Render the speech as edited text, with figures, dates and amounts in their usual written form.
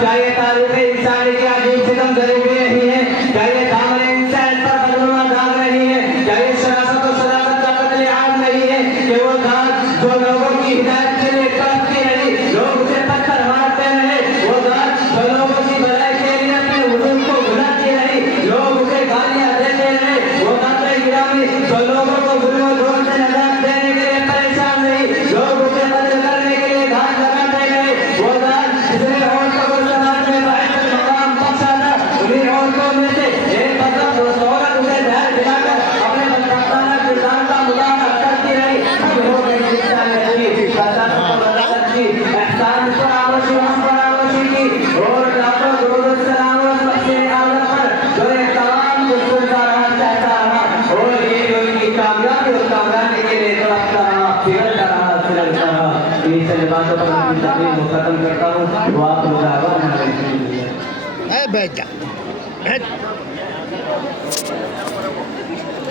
क्या ये तारीफ इंसानी की अजीब सितम जरूरी नहीं है? क्या ये दामन इंसान पर बदलना दाग नहीं है? क्या ये शराफत और सदाकत का कत्लेआम नहीं है कि वो दाग जो लोगों की हिदायत के लिए तड़पती रही, लोग उसे पत्थर मारते रहे, वो दाग जो लोगों की भलाई के लिए अपने हुजूर को भुलाती रही, लोग उसे गालियां देते रहे, वो दाग गिरामी जो लोगों को जुल्म जोर से नजात देने के लिए परेशान रही, लोग उसे कत्ल करने के लिए घात लगाते गए, वो दाग जिसने औरतों को समाज में बाइज़्ज़त मकाम बख्शा था, उन्हीं औरतों में से एक औरत उसे जहर दिलाकर अपने बदबख्ताना किरदार का मुजाहरा करती रही। हो गई इंसानियत की कसरत और बदौलत की, एहसान पर आवशी हम पर आवशी की, और लाखों दुरूद सलाम और बख्शे आलम पर जो एक तमाम गुलता रहा चाहता रहा, और ये जो इनकी कामयाबी और कामयाबी के लिए तड़पता रहा, फिरता रहा, फिरता रहा। इन चंद बातों पर अपनी तकरीर को खत्म करता हूँ। वो आप लोग बैठ जा बैठ